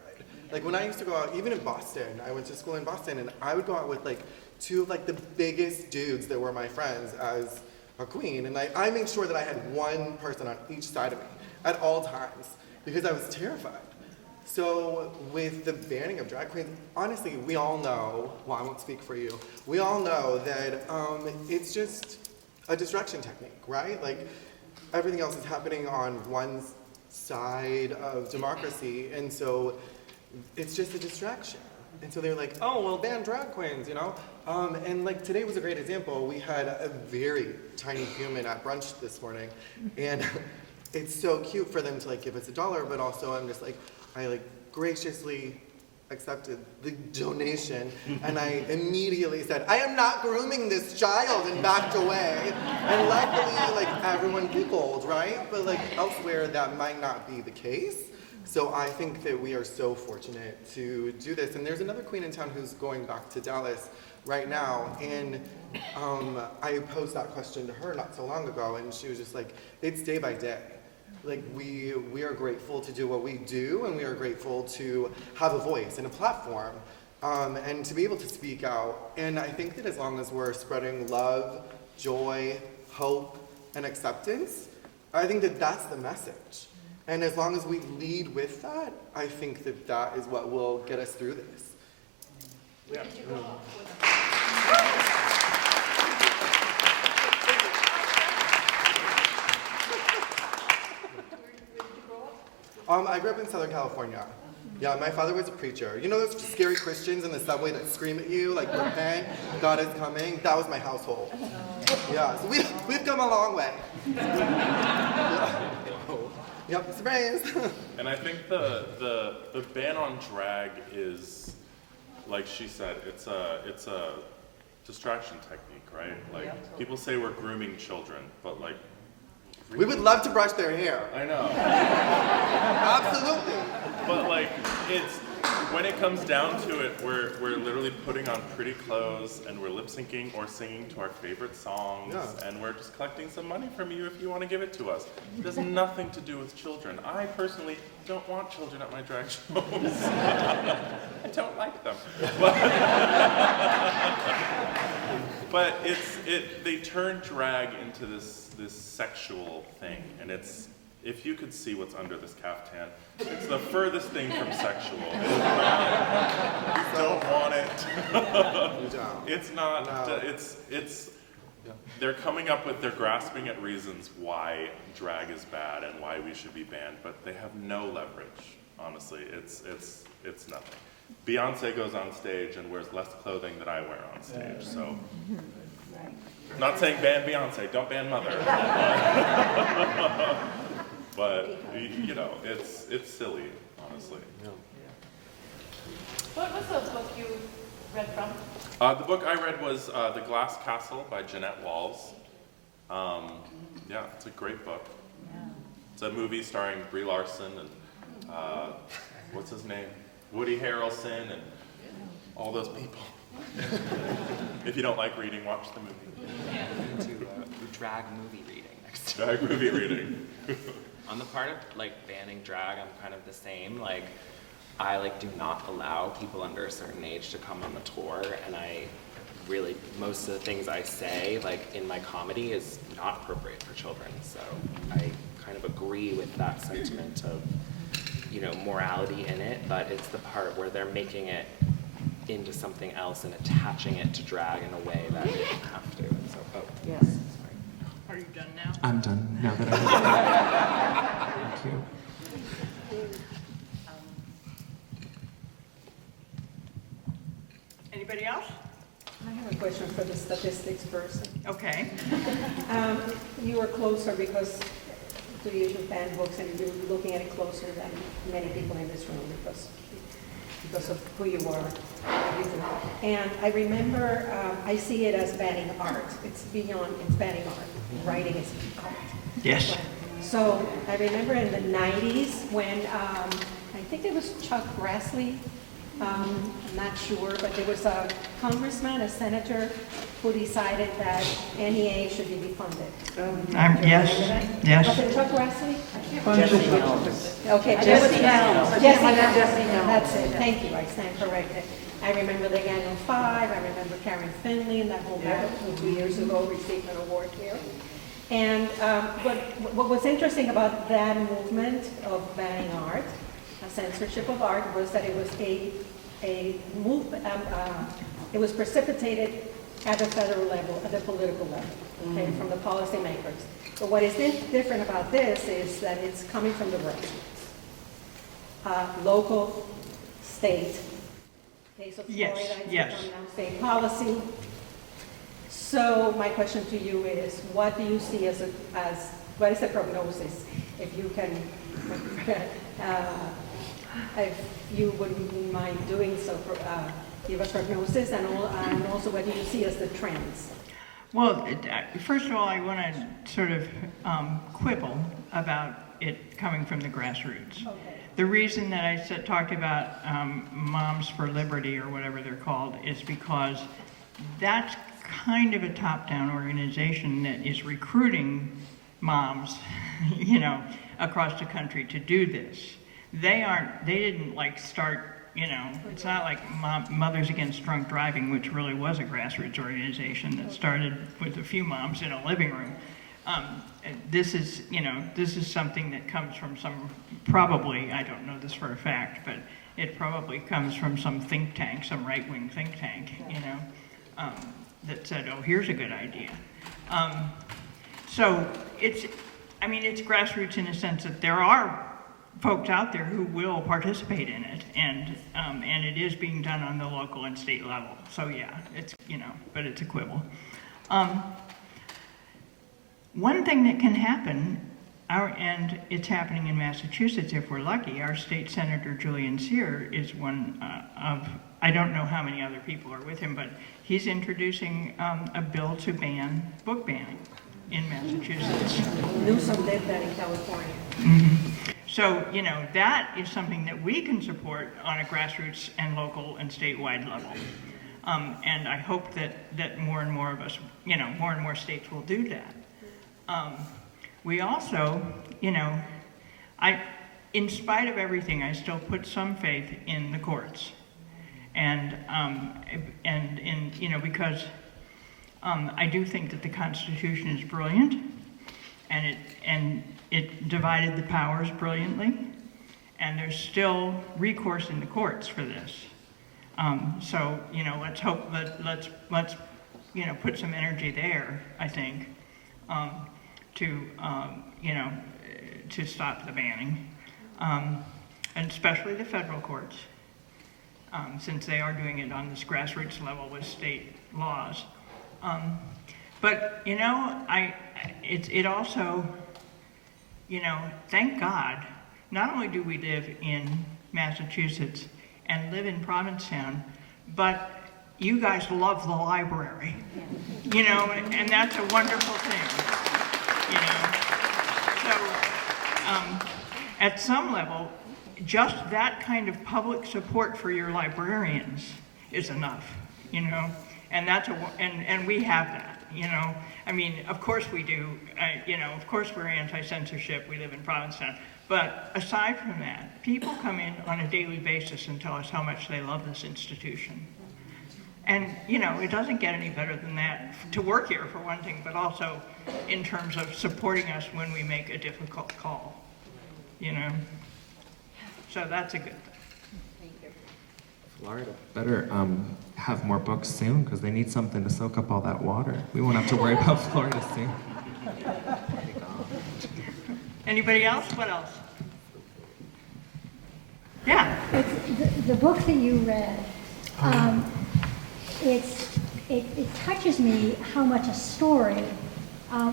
Like when I used to go out, even in Boston, I went to school in Boston, and I would go out with like two of like the biggest dudes that were my friends as a queen, and I made sure that I had one person on each side of me at all times because I was terrified. So with the banning of drag queens, honestly, we all know, well, I won't speak for you, we all know that it's just a distraction technique, right? Like everything else is happening on one side of democracy, and so it's just a distraction. And so they're like, oh, well, ban drag queens, you know? And like today was a great example. We had a very tiny human at brunch this morning, and it's so cute for them to like give us $1, but also I'm just like, I like graciously accepted the donation, and I immediately said, I am not grooming this child, and backed away. And luckily, like everyone giggled, right? But like elsewhere, that might not be the case. So I think that we are so fortunate to do this. And there's another queen in town who's going back to Dallas right now, and I posed that question to her not so long ago, and she was just like, it's day by day. Like we are grateful to do what we do, and we are grateful to have a voice and a platform, and to be able to speak out. And I think that as long as we're spreading love, joy, hope, and acceptance, I think that that's the message. And as long as we lead with that, I think that that is what will get us through this. Where did you go? I grew up in Southern California. Yeah, my father was a preacher. You know those scary Christians in the subway that scream at you, like, repent, God is coming? That was my household. Yeah, so we've come a long way. Yeah. Yep, surprise. And I think the ban on drag is, like she said, it's a distraction technique, right? Like people say we're grooming children, but like we would love to brush their hair. I know. Absolutely. But like it's when it comes down to it, we're literally putting on pretty clothes and we're lip syncing or singing to our favorite songs, and we're just collecting some money from you if you want to give it to us. It has nothing to do with children. I personally don't want children at my drag shows. I don't like them. But they turn drag into this sexual thing, and it's, if you could see what's under this caftan, it's the furthest thing from sexual. It's not, you don't want it. You don't. It's not, No. it's, they're coming up with, they're grasping at reasons why drag is bad and why we should be banned, but they have no leverage, honestly. It's nothing. Beyonce goes on stage and wears less clothing than I wear on stage, so. Not saying ban Beyonce, don't ban Mother. But, you know, it's silly, honestly. What was the book you read from? The book I read was The Glass Castle by Jeanette Walls. Yeah, it's a great book. It's a movie starring Brie Larson and, what's his name? Woody Harrelson and all those people. If you don't like reading, watch the movie. To drag movie reading next. Drag movie reading. On the part of like banning drag, I'm kind of the same. Like, I like do not allow people under a certain age to come on the tour, and I really, most of the things I say, like in my comedy, is not appropriate for children. So I kind of agree with that sentiment of, you know, morality in it, but it's the part where they're making it into something else and attaching it to drag in a way that it didn't have to. And so, oh, Yes. sorry. Are you done now? I'm done now that I Thank you. Anybody else? I have a question for the statistics person. Okay. You were closer because to use your banned books, and you're looking at it closer than many people in this room because of who you are. And I remember, I see it as banning art. It's beyond, it's banning art. Writing is art. Yes. So I remember in the 90s when, I think it was Chuck Grassley, I'm not sure, but there was a congressman, a senator, who decided that NEA should be defunded. Yes, Was yes. it Chuck Grassley? Jesse Helms. Okay, Jesse Helms. Jesse Helms, that's it, thank you, I stand corrected. I remember the Gang of Five, I remember Karen Finley and that whole battle 2 years ago, received an award here. And what was interesting about that movement of banning art, censorship of art, was that it was a movement, it was precipitated at the federal level, at the political level, okay, from the policymakers. But what is different about this is that it's coming from the grassroots. Local, state, case of Yes, Florida, it's yes. become now state policy. So my question to you is, what do you see as what is the prognosis? If you can, if you wouldn't mind doing so, give us prognosis, and also what do you see as the trends? Well, first of all, I want to sort of quibble about it coming from the grassroots. Okay. The reason that I talked about Moms for Liberty, or whatever they're called, is because that's kind of a top-down organization that is recruiting moms, you know, across the country to do this. They didn't like start, you know, it's not like Mothers Against Drunk Driving, which really was a grassroots organization that started with a few moms in a living room. This is, you know, this is something that comes from some, probably, I don't know this for a fact, but it probably comes from some think tank, some right-wing think tank, you know, that said, oh, here's a good idea. So it's, I mean, it's grassroots in the sense that there are folks out there who will participate in it, and it is being done on the local and state level. So yeah, it's, you know, but it's a quibble. One thing that can happen, and it's happening in Massachusetts if we're lucky, our state senator Julian Cyr is one of, I don't know how many other people are with him, but he's introducing a bill to ban book banning in Massachusetts. Newsom did that in California. Mm-hmm. So, you know, that is something that we can support on a grassroots and local and statewide level. And I hope that more and more of us, you know, more and more states will do that. We also, you know, in spite of everything, I still put some faith in the courts. And in, you know, because I do think that the Constitution is brilliant, and it divided the powers brilliantly, and there's still recourse in the courts for this. So, you know, let's hope that let's you know, put some energy there, I think, to you know, to stop the banning, and especially the federal courts, since they are doing it on this grassroots level with state laws. But you know, it also, you know, thank God, not only do we live in Massachusetts and live in Provincetown, but you guys love the library, you know, and that's a wonderful thing, you know. So, at some level, just that kind of public support for your librarians is enough, you know, and that's and we have that, you know. I mean, of course we do, of course we're anti-censorship, we live in Provincetown. But aside from that, people come in on a daily basis and tell us how much they love this institution. And, it doesn't get any better than that to work here, for one thing, but also in terms of supporting us when we make a difficult call, So that's a good thing. Florida better have more books soon because they need something to soak up all that water. We won't have to worry about Florida soon. Anybody else? What else? Yeah. The book that you read, it touches me how much a story,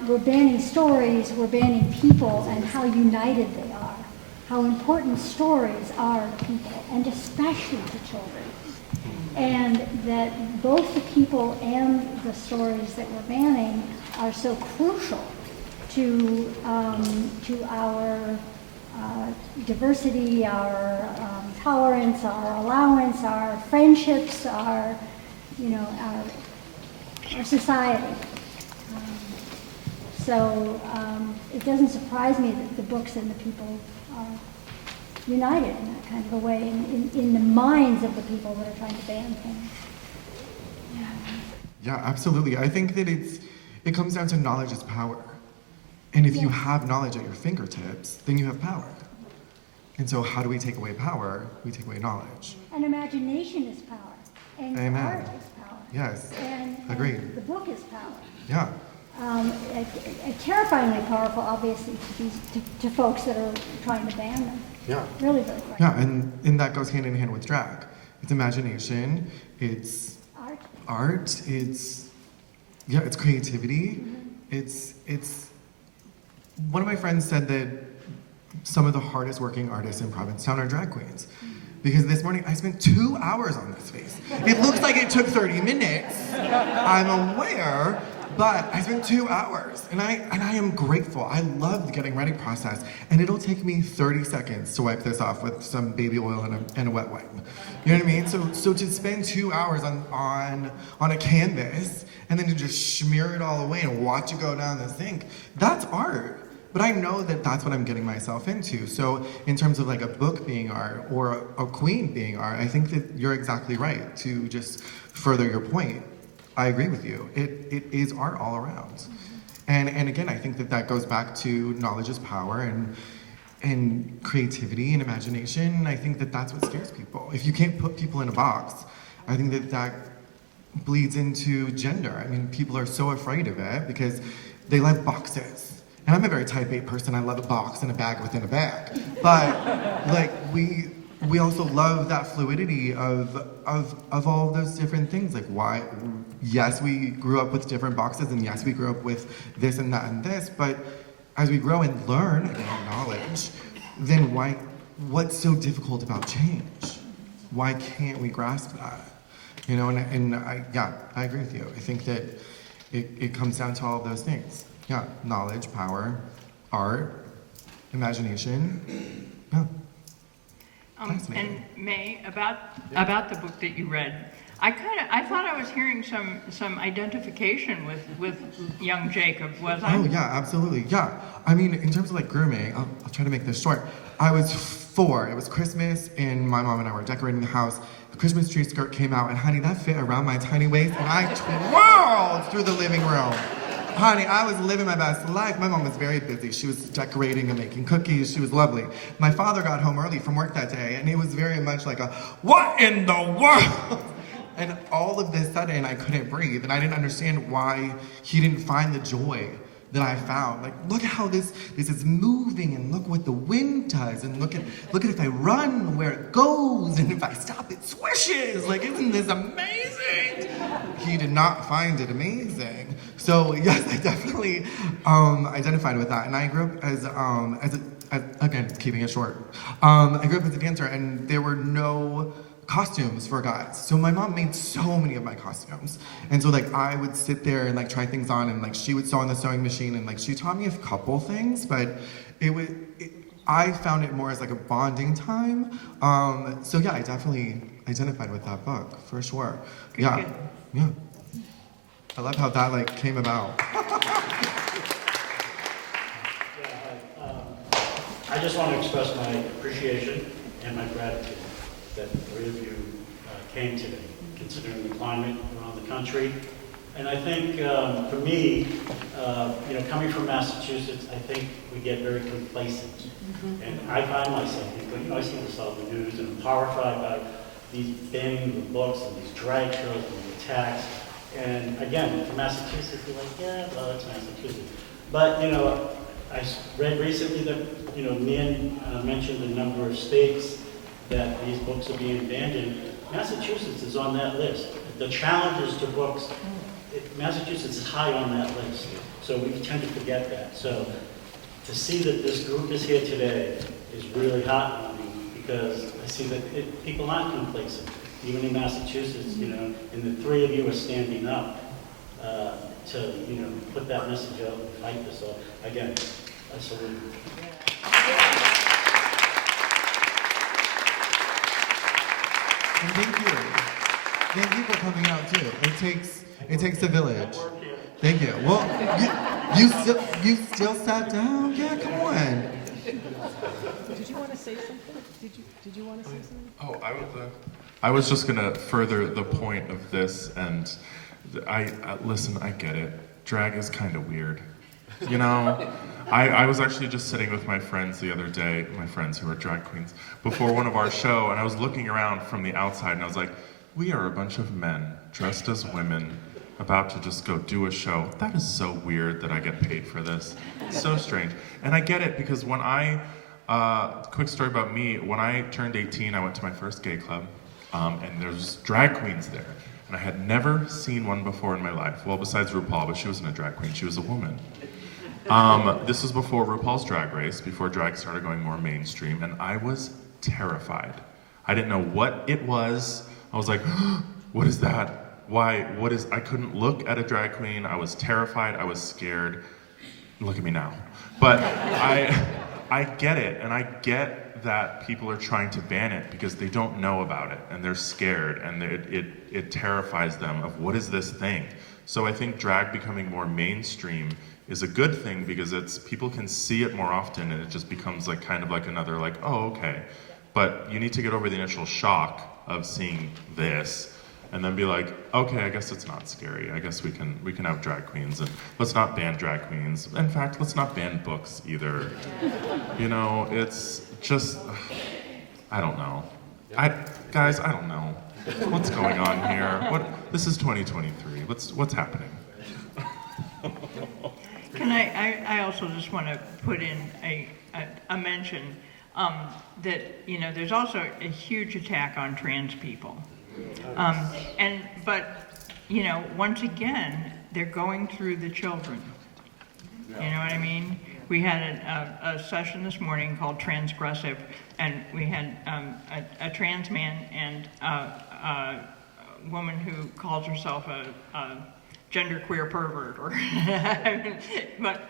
we're banning stories, we're banning people, and how united they are, how important stories are to people, and especially to children. And that both the people and the stories that we're banning are so crucial to our diversity, our tolerance, our allowance, our friendships, our society. So it doesn't surprise me that the books and the people are united in that kind of a way, in the minds of the people that are trying to ban things. Yeah, absolutely. I think that it comes down to knowledge is power. And if you have knowledge at your fingertips, then you have power. And so how do we take away power? We take away knowledge. And imagination is power. And Amen. art is power. Yes. And Agreed. the book is power. Yeah. Terrifyingly powerful, obviously, to folks that are trying to ban them. Yeah. Really, really frightening. Yeah, and that goes hand in hand with drag. It's imagination, it's art, it's creativity. It's one of my friends said that some of the hardest working artists in Provincetown are drag queens. Because this morning I spent 2 hours on this face. It looks like it took 30 minutes. I'm aware, but I spent 2 hours, and I am grateful. I love the getting ready process, and it'll take me 30 seconds to wipe this off with some baby oil and a wet wipe. You know what I mean? So to spend 2 hours on a canvas and then to just smear it all away and watch it go down the sink, that's art. But I know that that's what I'm getting myself into. So in terms of like a book being art or a queen being art, I think that you're exactly right to just further your point. I agree with you. It is art all around. And again, I think that goes back to knowledge is power and creativity and imagination. I think that that's what scares people. If you can't put people in a box, I think that bleeds into gender. I mean, people are so afraid of it because they like boxes. And I'm a very type A person. I love a box and a bag within a bag. But like we also love that fluidity of all of those different things. Like why, yes, we grew up with different boxes, and yes, we grew up with this and that and this, but as we grow and learn and gain knowledge, then what's so difficult about change? Why can't we grasp that? And I agree with you. I think that it comes down to all of those things. Yeah, knowledge, power, art, imagination. Yeah. And May, about the book that you read, I thought I was hearing some identification with young Jacob. Was I? Oh yeah, absolutely. Yeah. I mean, in terms of like grooming, I'll try to make this short. I was 4. It was Christmas, and my mom and I were decorating the house. The Christmas tree skirt came out, and honey, that fit around my tiny waist, and I twirled through the living room. Honey, I was living my best life. My mom was very busy. She was decorating and making cookies. She was lovely. My father got home early from work that day, and it was very much like a, what in the world? And all of this sudden, I couldn't breathe, and I didn't understand why he didn't find the joy that I found. Like, look at how this is moving, and look what the wind does, and look at if I run where it goes, and if I stop it swishes. Like, isn't this amazing? He did not find it amazing. So yes, I definitely identified with that, and I grew up as again, keeping it short. I grew up as a dancer, and there were no costumes for guys. So my mom made so many of my costumes. And so like I would sit there and like try things on, and like she would sew on the sewing machine, and like she taught me a couple things, but I found it more as like a bonding time. So yeah, I definitely identified with that book for sure. Good. Yeah. I love how that like came about. I just want to express my appreciation and my gratitude that the three of you came today, considering the climate around the country. And I think for me, coming from Massachusetts, I think we get very complacent. And I find myself, I see this all in the news, and I'm horrified by these banning of books and these drag shows and the attacks. And again, from Massachusetts, you're like, yeah, well, it's Massachusetts. But, I read recently that, Nan mentioned the number of states that these books are being banned in. Massachusetts is on that list. The challenges to books, Massachusetts is high on that list. So we tend to forget that. So to see that this group is here today is really heartening because I see that people aren't complacent. Even in Massachusetts, and the three of you are standing up to, put that message out and fight this. So again, I salute you. And thank you. Thank you for coming out too. It takes a village. Thank you. Well, you still sat down? Yeah, come on. Did you want to say something? Did you want to say something? Oh, I was just gonna further the point of this, and listen, I get it. Drag is kind of weird. I was actually just sitting with my friends the other day, my friends who are drag queens, before one of our show, and I was looking around from the outside, and I was like, we are a bunch of men dressed as women about to just go do a show. That is so weird that I get paid for this. It's so strange. And I get it, because when quick story about me, when I turned 18, I went to my first gay club, and there's drag queens there. And I had never seen one before in my life. Well, besides RuPaul, but she wasn't a drag queen, she was a woman. This was before RuPaul's Drag Race, before drag started going more mainstream, and I was terrified. I didn't know what it was. I was like, what is that? Why, I couldn't look at a drag queen. I was terrified, I was scared. Look at me now. But I get it, and I get that people are trying to ban it because they don't know about it, and they're scared, and it terrifies them of what is this thing. So I think drag becoming more mainstream is a good thing because people can see it more often, and it just becomes kind of like another oh, okay. But you need to get over the initial shock of seeing this, and then be like, okay, I guess it's not scary. I guess we can have drag queens, and let's not ban drag queens. In fact, let's not ban books either. It's just, I don't know. Guys, I don't know. What's going on here? This is 2023. What's happening? Can I also just want to put in a mention that, there's also a huge attack on trans people. But once again, they're going through the children. You know what I mean? We had a session this morning called Transgressive, and we had a trans man and a woman who calls herself a genderqueer pervert, but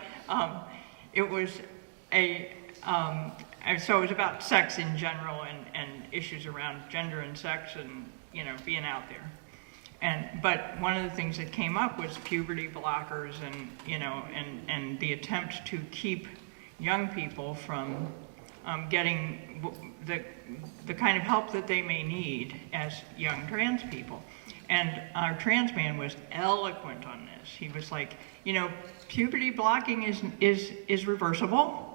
it was so it was about sex in general and issues around gender and sex and being out there. But one of the things that came up was puberty blockers and the attempt to keep young people from getting the kind of help that they may need as young trans people. And our trans man was eloquent on this. He was like, puberty blocking is reversible.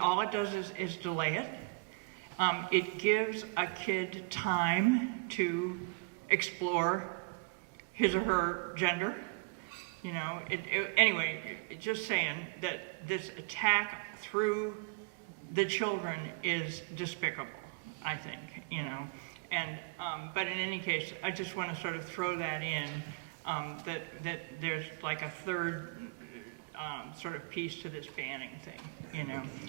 All it does is delay it. It gives a kid time to explore his or her gender. Anyway, just saying that this attack through the children is despicable, I think, but in any case, I just want to sort of throw that in, that there's like a third sort of piece to this banning thing,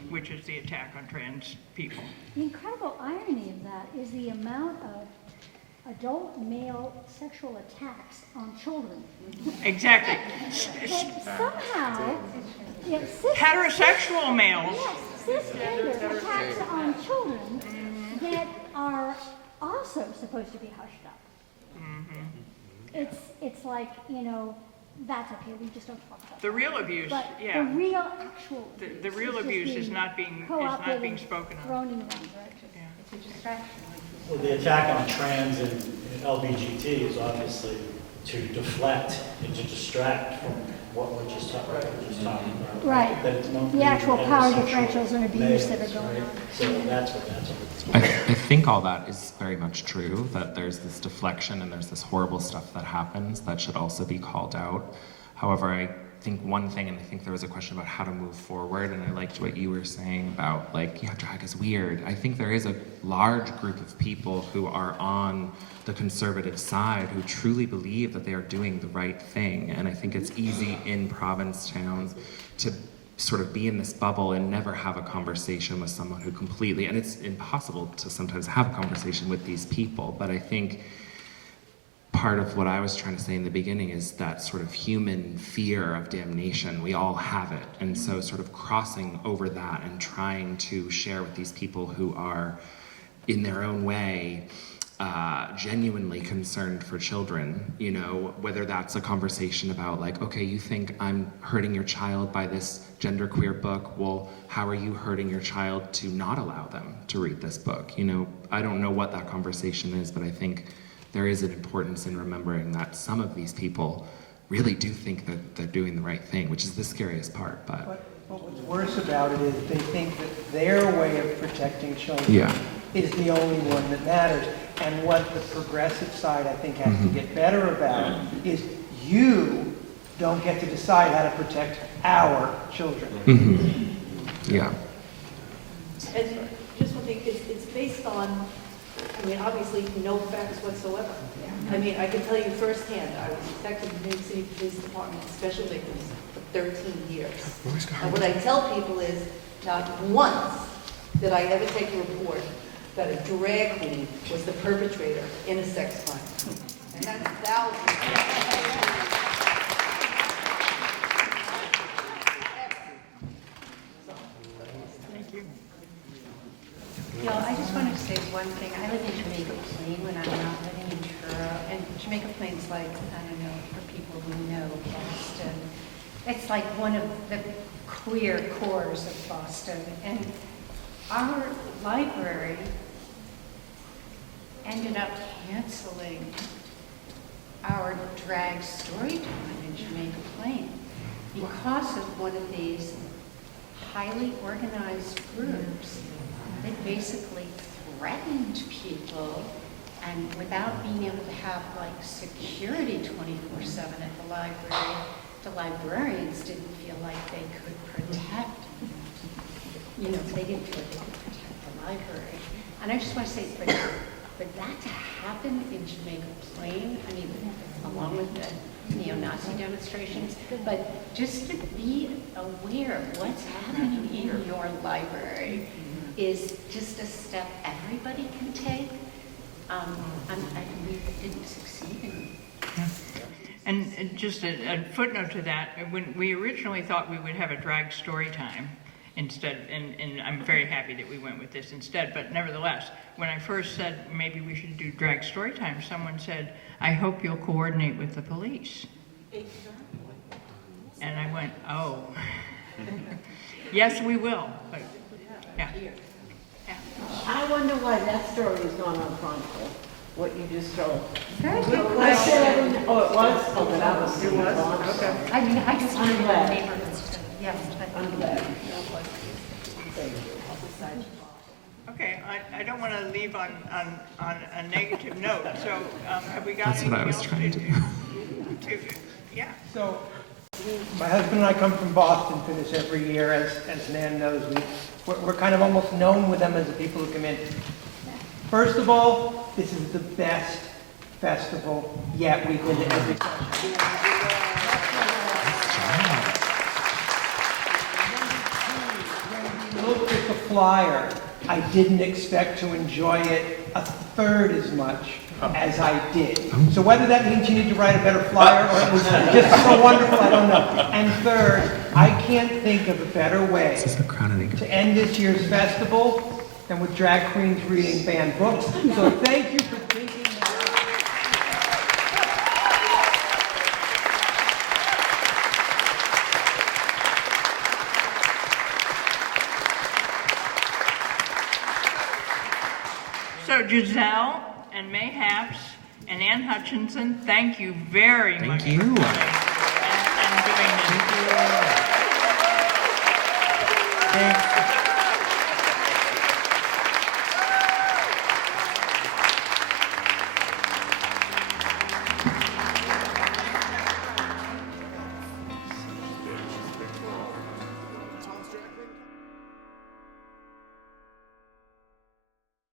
which is the attack on trans people. The incredible irony of that is the amount of adult male sexual attacks on children. Exactly. But somehow, Heterosexual males. Yes, cisgender attacks on children that are also supposed to be hushed up. It's like, that's okay, we just don't talk about The that. real abuse, But yeah. the real actual The abuse real just abuse is being not being co-opted and spoken of. thrown in the wrong direction. It's a distraction. Well, the attack on trans and LBGT is obviously to deflect and to distract from what we're just talking about. Right. That it's The actual power heterosexual differentials and abuse that are males, going right? on. So that's what that's all. I think all that is very much true, that there's this deflection and there's this horrible stuff that happens that should also be called out. However, I think one thing, and I think there was a question about how to move forward, and I liked what you were saying about, like, yeah, drag is weird. I think there is a large group of people who are on the conservative side who truly believe that they are doing the right thing, and I think it's easy in province towns to sort of be in this bubble and never have a conversation with someone who completely, and it's impossible to sometimes have a conversation with these people, but I think part of what I was trying to say in the beginning is that sort of human fear of damnation. We all have it. And so sort of crossing over that and trying to share with these people who are in their own way genuinely concerned for children, you know, whether that's a conversation about like, okay, you think I'm hurting your child by this genderqueer book, well, how are you hurting your child to not allow them to read this book? You know, I don't know what that conversation is, but I think there is an importance in remembering that some of these people really do think that they're doing the right thing, which is the scariest part. But what's worse about it is they think that their way of protecting children yeah. is the only one that matters. And what the progressive side, I think, has to get better about is you don't get to decide how to protect our children. Yeah. And just one thing, it's based on, I mean, obviously, no facts whatsoever. I mean, I can tell you firsthand, I was detective in the New York City Police Department, special victims, for 13 years. And what I tell people is, not once did I ever take a report that a drag queen was the perpetrator in a sex crime. And that's thousands. You know, I just wanted to say one thing. I live in Jamaica Plain when I'm not living in Truro. And Jamaica Plain's like, I don't know, for people who know Boston, it's like one of the queer cores of Boston. And our library ended up canceling our drag story time in Jamaica Plain because of one of these highly organized groups that basically threatened people, and without being able to have like security 24/7 at the library, the librarians didn't feel like they could protect, you know, they didn't feel like they could protect the library. And I just want to say, for that to happen in Jamaica Plain, I mean, along with the neo-Nazi demonstrations, but just to be aware of what's happening in your library is just a step everybody can take. We didn't succeed in. And just a footnote to that, when we originally thought we would have a drag story time instead, and I'm very happy that we went with this instead, but nevertheless, when I first said maybe we should do drag story time, someone said, I hope you'll coordinate with the police. And I went, oh. Yes, we will, but yeah. I wonder why that story is not on Chronicle, what you just told. Very good I said, question. oh, it was? Oh, then I was still on. Okay. I mean, I just live in the glad. neighborhoods, yes, but. I'm glad. Okay, I don't want to leave on a negative note, so have we got That's anything what I was else trying to do. yeah. So, my husband and I come from Boston for this every year, as Nan knows. We're kind of almost known with them as the people who come in. First of all, this is the best festival yet. We've been to every Looked at the flyer. I didn't expect to enjoy it a third as much as I did. So whether that means you need to write a better flyer or it was just so wonderful, I don't know. And third, I can't think of a better way to end this year's festival than with drag queens reading banned books. So thank you for thinking that. So Giselle and Mayhaps and Ann Hutchinson, thank you very much. Thank you.